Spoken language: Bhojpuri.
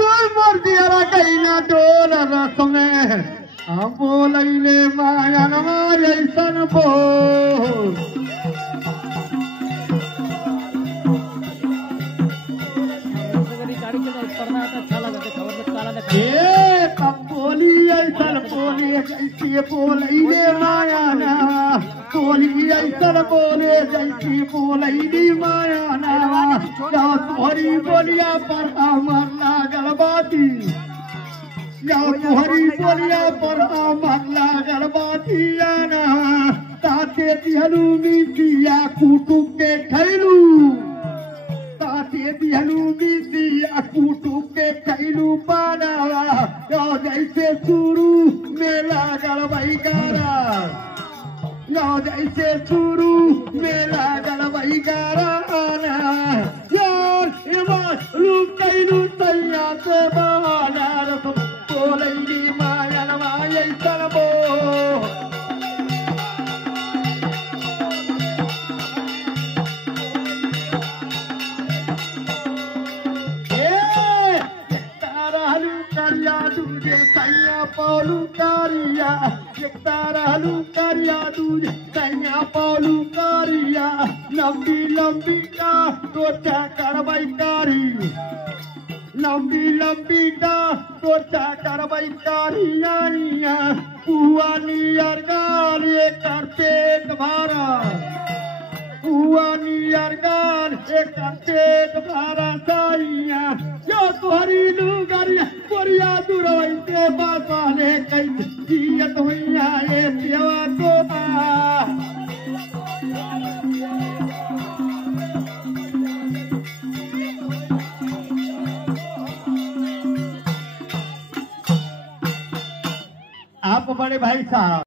गोल मोर दिया कहीं डोल रस में बोलैले माया ऐसन बोल बोली ऐसन बोले जैसे बोलैले माया बोली ऐसन बोले जैसे बोलैली माया तोहरी बोलिया पर अमर लागल बाती तोहरी बोलिया पर अमर लागल बातिया ताते दिहलू मिसिया कुटुक के खैलू ताते दिहलू मिसिया कुटुक के खैलू पाना जैसे शुरू में लागल बैगारा जैसे शुरू में लागल बैगारा लुकैलू तैया से बाजार बोलैली माया ऐसन बोल करिया दूजे सैया पौलू कारिया रहलू करिया दूजे सैया पौलू कारिया लंबी लंबी का तोचा करबै कारी लंबी लंबी का तोचा करबै कारिया पुआ नियर गाल एकर पेट भरा पुआ नियर गाल एकर पेट भरा साइया जो तोहरी लुगरिया कोरिया दुरई के बासाले कई जियत होइया ए देवा को आप बड़े भाई साहब